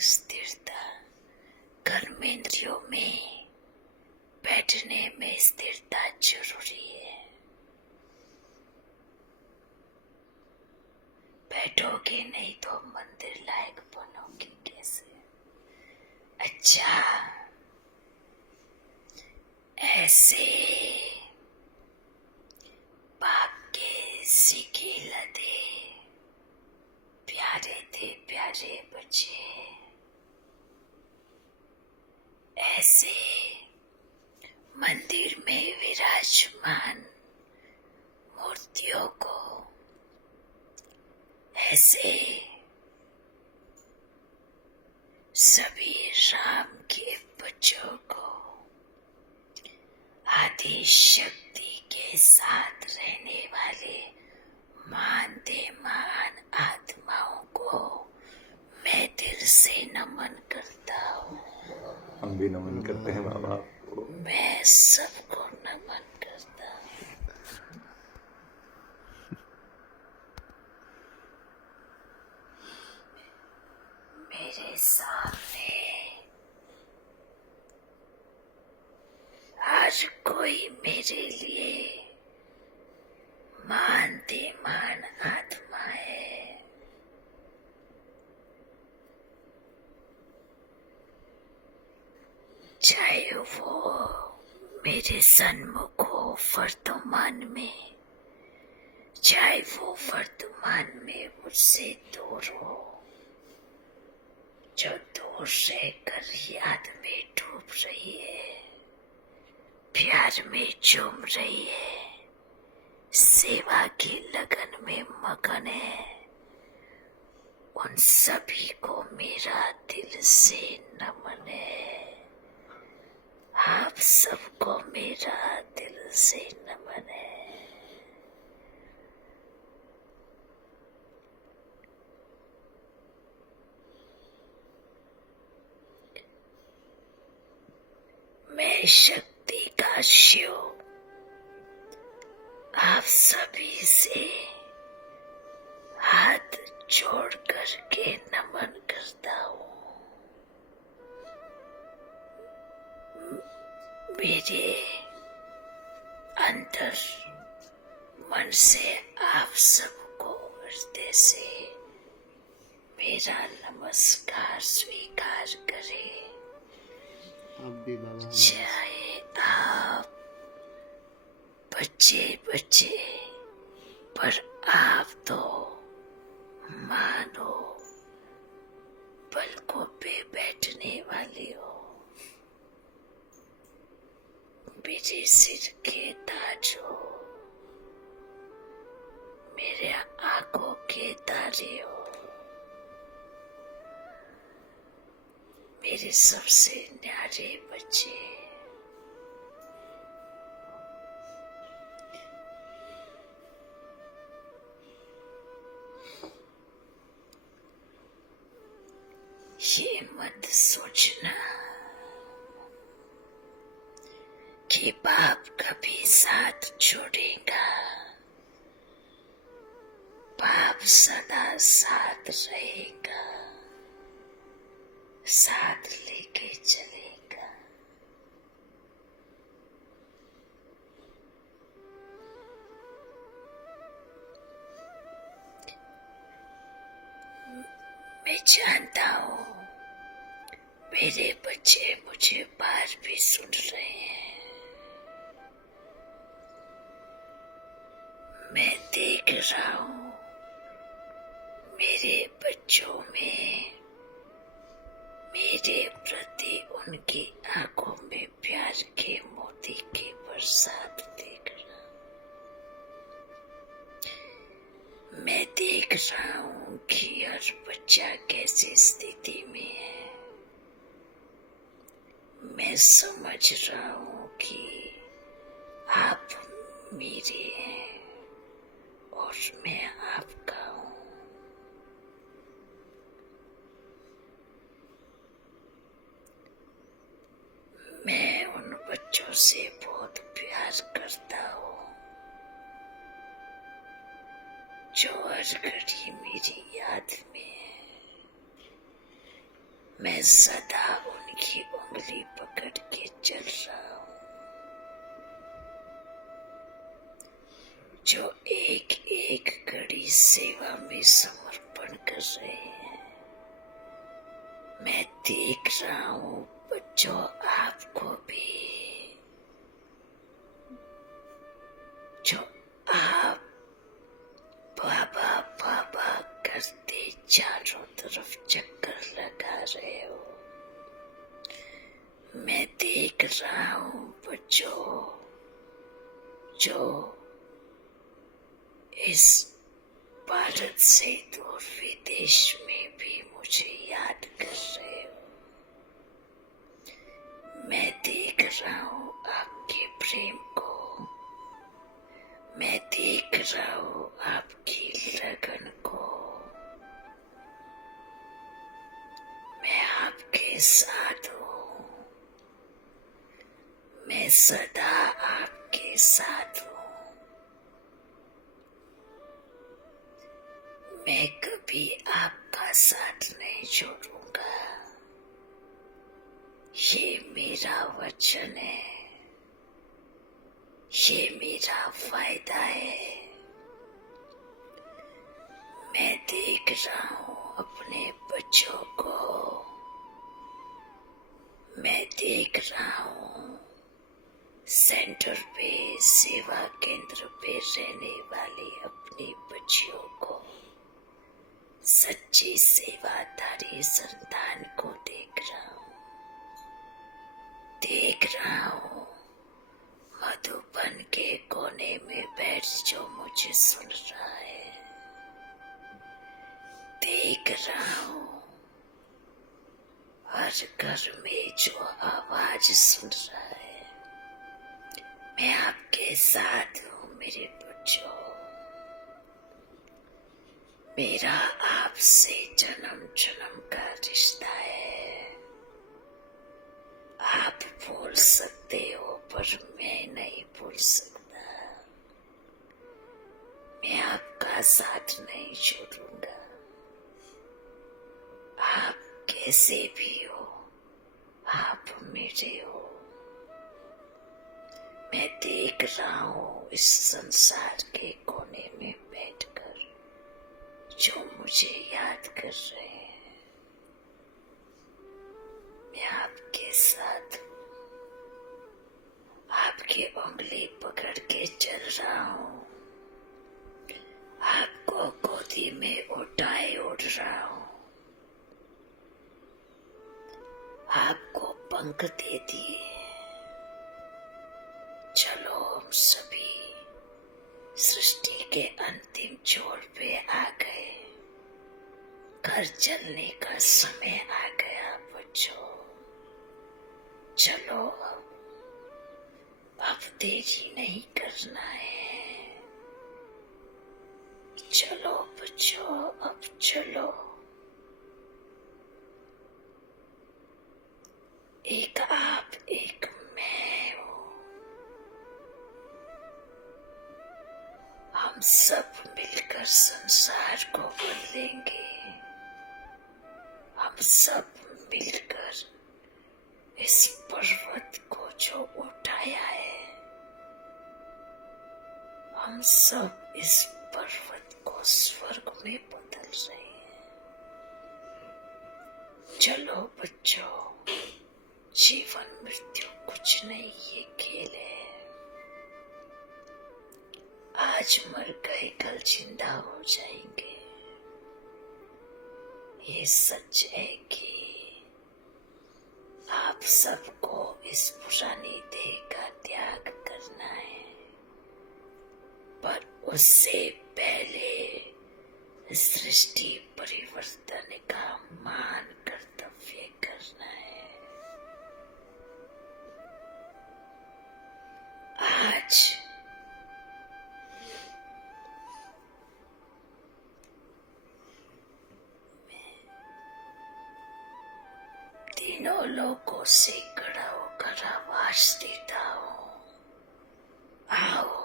स्थिरता। कर्मेंद्रियों में बैठने में स्थिरता जरूरी है। बैठोगे नहीं तो मंदिर लायक बनोगे कैसे? अच्छा, ऐसे बाप के सीखे लदे प्यारे थे प्यारे बच्चे, ऐसे मंदिर में विराजमान मूर्तियों को ऐसे सभी राम के बच्चों को आदि शक्ति के साथ रहने वाले महान आत्माओं को मैं दिल से नमन करता हूँ। हम भी नमन करते हैं बाबा आपको। मैं सबको नमन करता हूँ। मेरे सामने आज कोई मेरे लिए मान आत्मा है। चाहे वो मेरे सन्मुख हो वर्तमान में, चाहे वो वर्तमान में मुझसे दूर हो, जो दूर रहकर याद में डूब रही है, प्यार में झूम रही है, सेवा की लगन में मगन है, उन सभी को मेरा दिल से नमन है। आप सबको मेरा दिल से नमन है। मैं शक्ति का शिव आप सभी से हाथ जोड़ करके नमन करता हूँ। मेरे अंदर मन से आप सबको हृदय से मेरा नमस्कार स्वीकार करें। आप भी बाबा। चाहे आप बच्चे पर आप तो मानो पलकों पे बैठने वाली हो, मेरे सिर के ताज हो, मेरे आंखों के तारे हो, मेरे सबसे न्यारे बच्चे। ये मत सोचना कि बाप कभी साथ छोड़ेगा। बाप सदा साथ रहेगा, साथ लेके चलेगा। मैं जानता हूँ मेरे बच्चे मुझे बाहर भी सुन रहे हैं। मैं देख रहा हूँ मेरे बच्चों में मेरे प्रति उनकी आंखों में प्यार के मोती की बरसात देख रहा हूँ। मैं देख रहा हूँ कि हर बच्चा कैसी स्थिति में है। मैं समझ रहा हूँ कि आप मेरे हैं और मैं आपका हूँ। मैं उन बच्चों से बहुत प्यार करता हूँ जो हर घड़ी मेरी याद में है। मैं सदा उनकी उंगली पकड़ के चल रहा हूँ, जो एक एक घड़ी सेवा में समर्पण कर रहे हैं। मैं देख रहा हूँ बच्चों आपको भी, जो आप बाबा बाबा करते चारों तरफ चक्कर लगा रहे हो। मैं देख रहा हूँ बच्चों जो इस भारत से दूर विदेश में भी मुझे याद कर रहे हो। मैं देख रहा हूँ आपके प्रेम को, मैं देख रहा हूँ आपकी लगन को। मैं आपके साथ हूँ, मैं सदा आपके साथ हूँ। मैं कभी आपका साथ नहीं छोड़ूंगा, ये मेरा वचन है, ये मेरा वायदा है। मैं देख रहा हूँ अपने बच्चों को, मैं देख रहा हूँ सेंटर पे, सेवा केंद्र पे रहने वाली अपनी बच्चियों को, सच्ची सेवादारी संतान को देख रहा हूँ, देख रहा हूँ मधुबन के कोने में बैठ जो मुझे सुन रहा है, देख रहा हूँ हर घर में जो आवाज सुन रहा है। मैं आपके साथ हूँ मेरे बच्चों, मेरा आपसे जन्म जन्म का रिश्ता है। आप बोल सकते हो पर मैं नहीं बोल सकता। मैं आपका साथ नहीं छोड़ूंगा। आप कैसे भी हो, आप मेरे हो। मैं देख रहा हूँ इस संसार के कोने में बैठकर जो मुझे याद कर रहे हैं। मैं आपके साथ आपकी उंगली पकड़ के चल रहा हूँ, आपको गोदी में उठाए उड़ रहा हूँ, आपको पंख दे दिए। चलो हम सभी सृष्टि के अंतिम छोर पे आ गए। घर चलने का समय आ गया बच्चों। चलो अब देरी नहीं करना है। चलो बच्चों, अब चलो। एक आप, एक मैं हूँ। हम सब मिलकर संसार को बदलेंगे। हम सब मिलकर इस पर्वत को जो उठाया है, हम सब इस पर्वत को स्वर्ग में बदल रहे हैं। चलो बच्चों, जीवन मृत्यु कुछ नहीं, ये खेल है। आज मर गए कल जिंदा हो जाएंगे। ये सच है कि आप सबको इस पुरानी देह का त्याग करना है, पर उससे पहले सृष्टि परिवर्तन का महान कर्तव्य करना है। आज तीनों लोगों से खड़ा होकर आवाज देता हूँ, आओ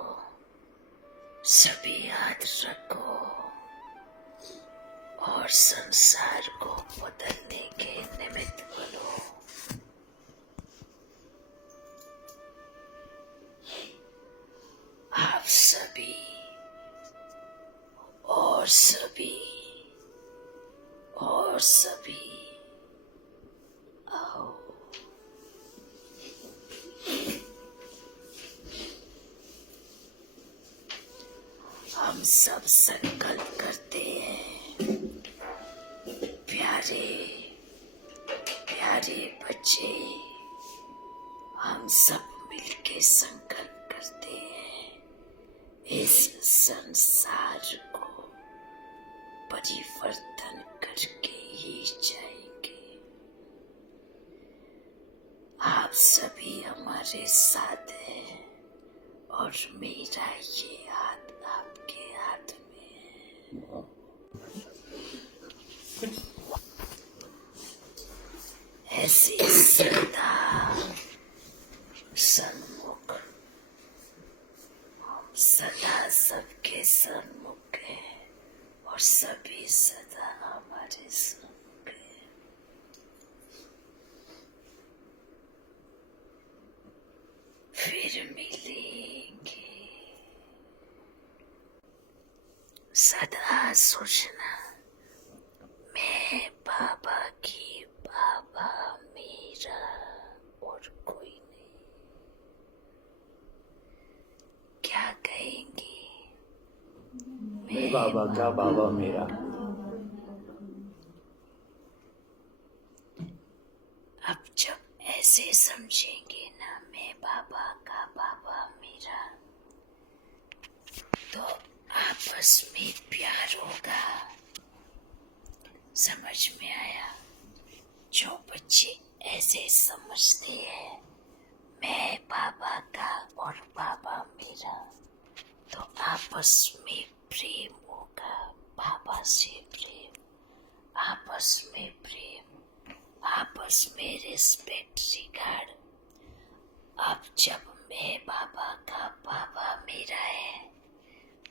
सभी याद रखो और संसार को बदलने के निमित्त बनो। आप सभी और सभी और सभी आओ। हम सब संकल्प करते हैं, प्यारे प्यारे बच्चे, हम सब मिलके संकल्प करते हैं इस संसार को परिवर्तन करके ही जाएंगे। आप सभी हमारे साथ हैं और मेरा ये हाथ आपके हाथ में है। ऐसे सदा सन्मुख, हम सदा सबके सन्मुख हैं और सभी सदा हमारे सन्मुख हैं। फिर मिलेंगे। सदा सोचना, मैं बाबा की, बाबा मेरा और कोई नहीं। क्या कहेंगी? मैं बाबा का, बाबा मेरा। अब जब ऐसे समझेंगे ना, मैं बाबा का, बाबा मेरा, तो आपस में प्यार होगा। समझ में आया? जो बच्चे ऐसे समझते हैं मैं बाबा का और बाबा मेरा, तो आपस में प्रेम होगा। बाबा से प्रेम, आपस में प्रेम, आपस में रिस्पेक्ट, रिगार्ड। अब जब मैं बाबा का, बाबा मेरा है,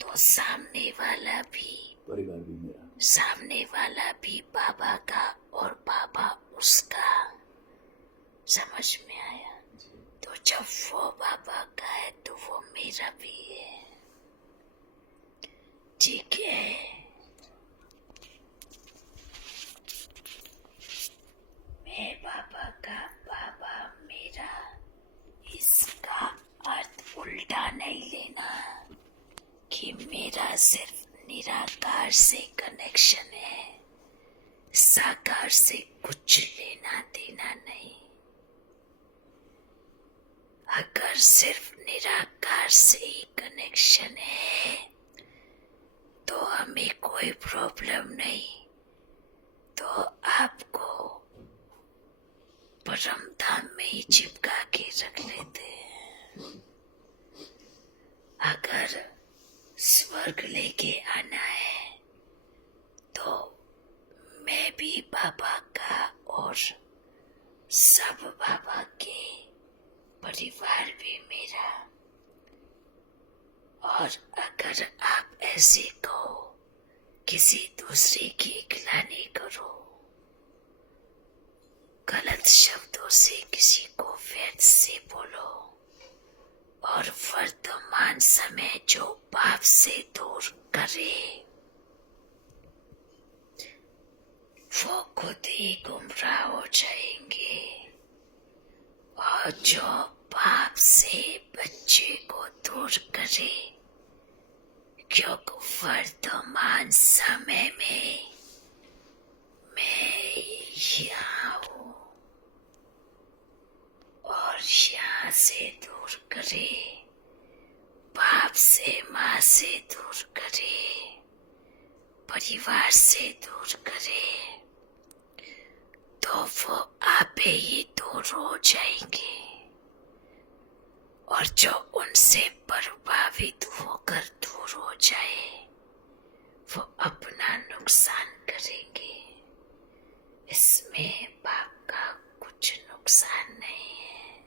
तो सामने वाला भी, परिवार भी मेरा। सामने वाला भी बाबा का और बाबा उसका। समझ में आया? तो जब वो बाबा का है तो वो मेरा भी है। ठीक है? मैं बाबा का, बाबा मेरा, इसका अर्थ उल्टा नहीं लेना कि मेरा सिर्फ निराकार से कनेक्शन है, साकार से कुछ लेना देना नहीं। अगर सिर्फ निराकार से ही कनेक्शन है तो हमें कोई प्रॉब्लम नहीं, तो आपको परम धाम में ही चिपका के रख लेते हैं। अगर स्वर्ग लेके आना है तो मैं भी बाबा का और सब बाबा के, परिवार भी मेरा। और अगर आप ऐसे कहो, किसी दूसरे की गिलानी करो, गलत शब्दों से किसी को व्यर्थ से बोलो, और वर्तमान समय जो पाप से दूर करे वो खुद ही गुमराह हो जाएंगे, और जो पाप से बच्चे को दूर करे, क्योंकि वर्तमान समय में मैं यहाँ हूँ, और यहाँ से दूर करे, बाप से, माँ से दूर करे, परिवार से दूर करे, तो वो आपे ही दूर हो जाएंगे। और जो उनसे प्रभावित होकर दूर हो जाए वो अपना नुकसान करेंगे। इसमें बाप का कुछ नुकसान नहीं है,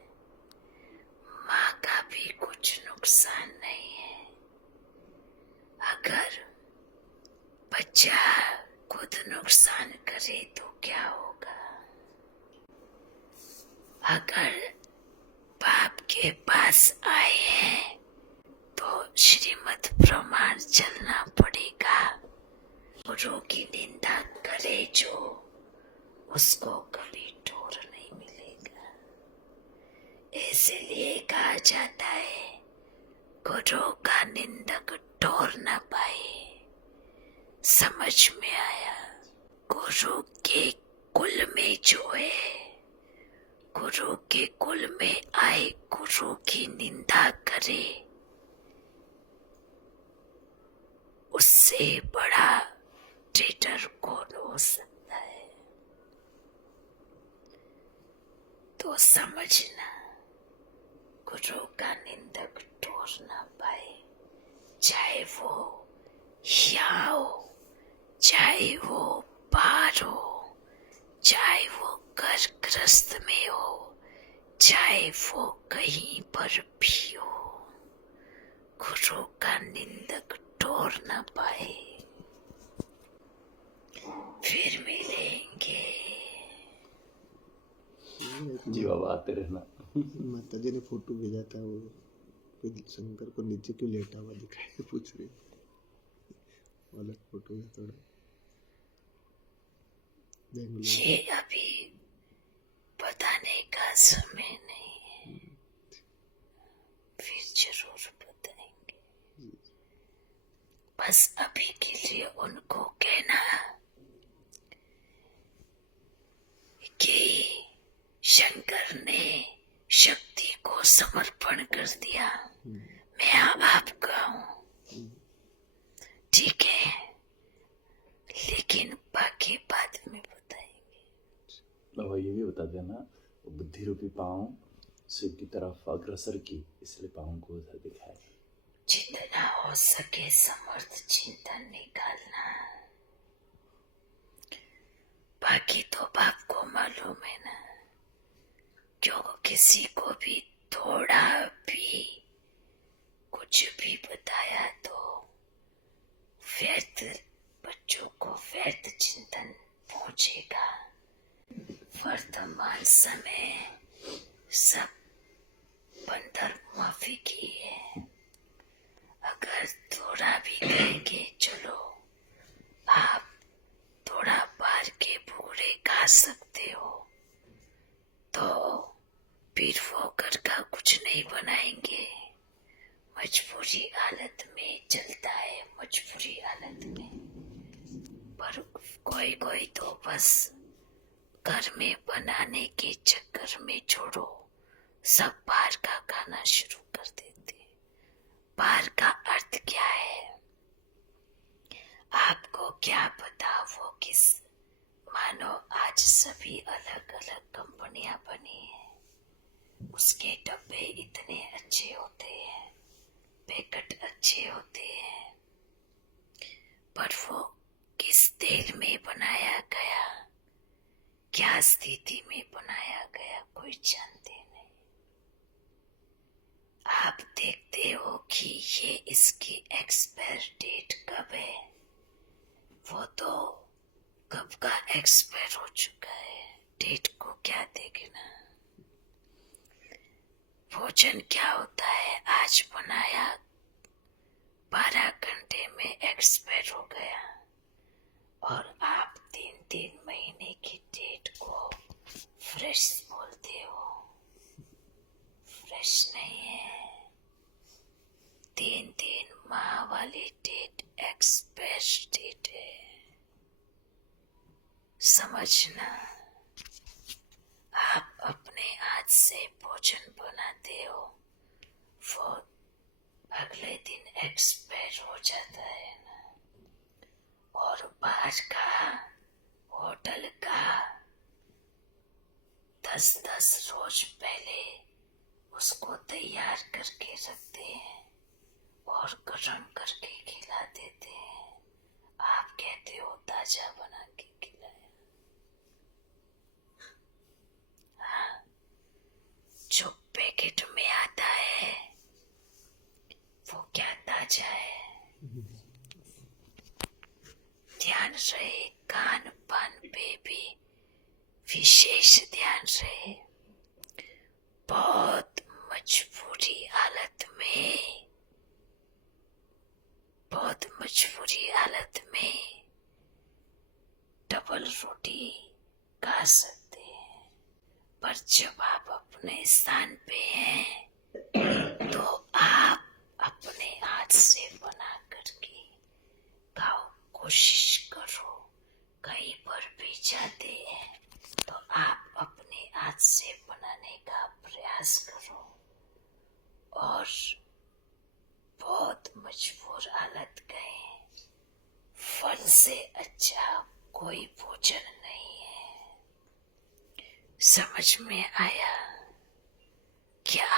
माँ का भी कुछ नुकसान नहीं है। अगर बच्चा खुद नुकसान करे तो क्या होगा? अगर बाप के पास आए हैं तो श्रीमद् प्रमाण चलना पड़ेगा। गुरु की निंदा करे जो, उसको कभी ठोर नहीं मिलेगा। इसलिए कहा जाता है गुरु का निंदक ठोर न पाए। समझ में आया? गुरु के कुल में जो है, गुरु के कुल में आए, गुरु की निंदा करे, उससे बड़ा ट्रीट तो समझना, गुरु का निंदक ठोर न पाए, चाहे वो यहाँ हो, चाहे वो बाहर हो, चाहे वो घर ग्रस्त में हो, चाहे वो कहीं पर भी हो, गुरु का निंदक ठोर न पाए। फिर मिलेंगे। जी बाबा आते रहना। माता जी ने फोटो भेजा था, वो फिर शंकर को नीचे क्यों लेटा हुआ दिखाई पूछ रही। अलग फोटो है थोड़ा। ये अभी बताने का समय नहीं है, फिर जरूर बताएंगे। बस अभी के लिए उनको कहना कि शंकर ने शक्ति को समर्पण कर दिया, मैं आपका हूं, ठीक है, लेकिन बाकी बाद में बताएंगे। बाबा ये भी बता देना, बुद्धि रूपी पाँव शिव की तरफ अग्रसर की, इसलिए पाँव को उधर दिखाए। जितना हो सके समर्थ चिंतन निकालना, बाकी तो बाप को मालूम है ना, क्यों किसी को भी थोड़ा भी कुछ भी बताया तो व्यर्थ बच्चों को व्यर्थ चिंतन पहुंचेगा। वर्तमान समय सब बंदर माफी की है, अगर थोड़ा भी कहेंगे चलो आप थोड़ा बाहर के भूरे खा सकते हो, तो फिर वो घर का कुछ नहीं बनाएंगे। मजबूरी हालत में चलता है, मजबूरी हालत में। पर कोई कोई तो बस घर में बनाने के चक्कर में छोड़ो, सब बाहर का खाना शुरू कर देते। बाहर का अर्थ क्या है, आपको क्या पता वो किस, मानो आज सभी अलग अलग कंपनियां बनी है, उसके डब्बे इतने अच्छे होते हैं, पैकेट अच्छे होते हैं, पर वो किस तेल में बनाया गया, क्या स्थिति में बनाया गया, कोई जानते नहीं। आप देखते हो कि ये इसकी एक्सपायर डेट कब है, वो तो कब का एक्सपायर हो चुका है, डेट को क्या देखना। भोजन क्या होता है, आज बनाया 12 घंटे में एक्सपायर हो गया, और आप 3-3 महीने की डेट को फ्रेश बोलते हो। फ्रेश नहीं है, 3-3 माह वाली डेट एक्सपायर डेट है, समझना। आप अपने हाथ से भोजन बनाते हो, वो अगले दिन एक्सपायर हो जाता है ना, और बाहर का होटल का 10-10 रोज पहले उसको तैयार करके रखते हैं और गर्म करके खिला देते हैं। आप कहते हो ताजा बना के खिलाया। हाँ, जो पैकेट में आता है वो क्या ताजा है? ध्यान रहे, खान पान पे भी विशेष ध्यान रहे। बहुत मजबूरी हालत में डबल रोटी खा सकते हैं, पर जब आप अपने स्थान पे हैं तो आप अपने हाथ से बना करके खाओ, कोशिश करो। कहीं पर भी जाते हैं तो आप अपने हाथ से बनाने का प्रयास करो, और बहुत मजबूर हालत गए, फल से अच्छा कोई भोजन नहीं है। समझ में आया क्या?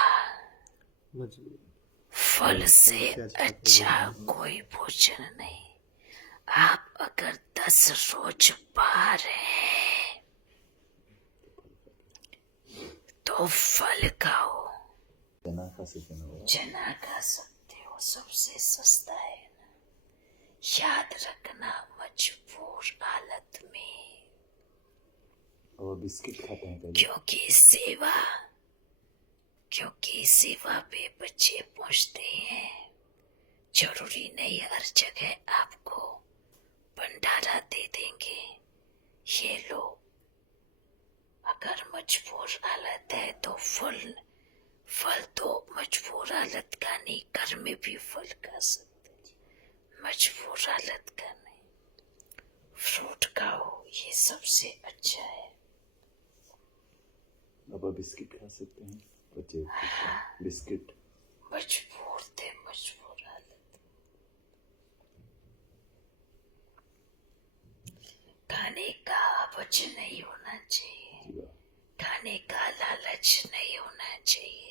मजबूर फल से अच्छा कोई भोजन नहीं। आप अगर 10 रोज पा रहे हैं तो फल खाओ। चना खा सकते हैं वो। चना खा सकते हो, सबसे सस्ता है ना। याद रखना, मजबूर हालत में, और बिस्किट खाते हैं पहले। क्योंकि सेवा पे बच्चे पहुंचते हैं। जरूरी नहीं हर जगह आपको भंडारा दे देंगे। ये लो, अगर मजबूर हालत है तो फल तो मजबूर हालत का नहीं, घर में भी फल खा सकते, मजबूर हालत का नहीं। फ्रूट खाओ, ये सबसे अच्छा है। अब बिस्किट खा सकते हैं बच्चे। बिस्किट मजबूर हालत। खाने का बच नहीं होना चाहिए, जी वाह। खाने का लालच नहीं होना चाहिए।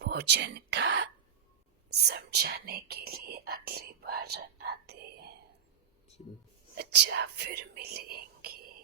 भोजन का समझाने के लिए अगली बार आते हैं। अच्छा, फिर मिलेंगे।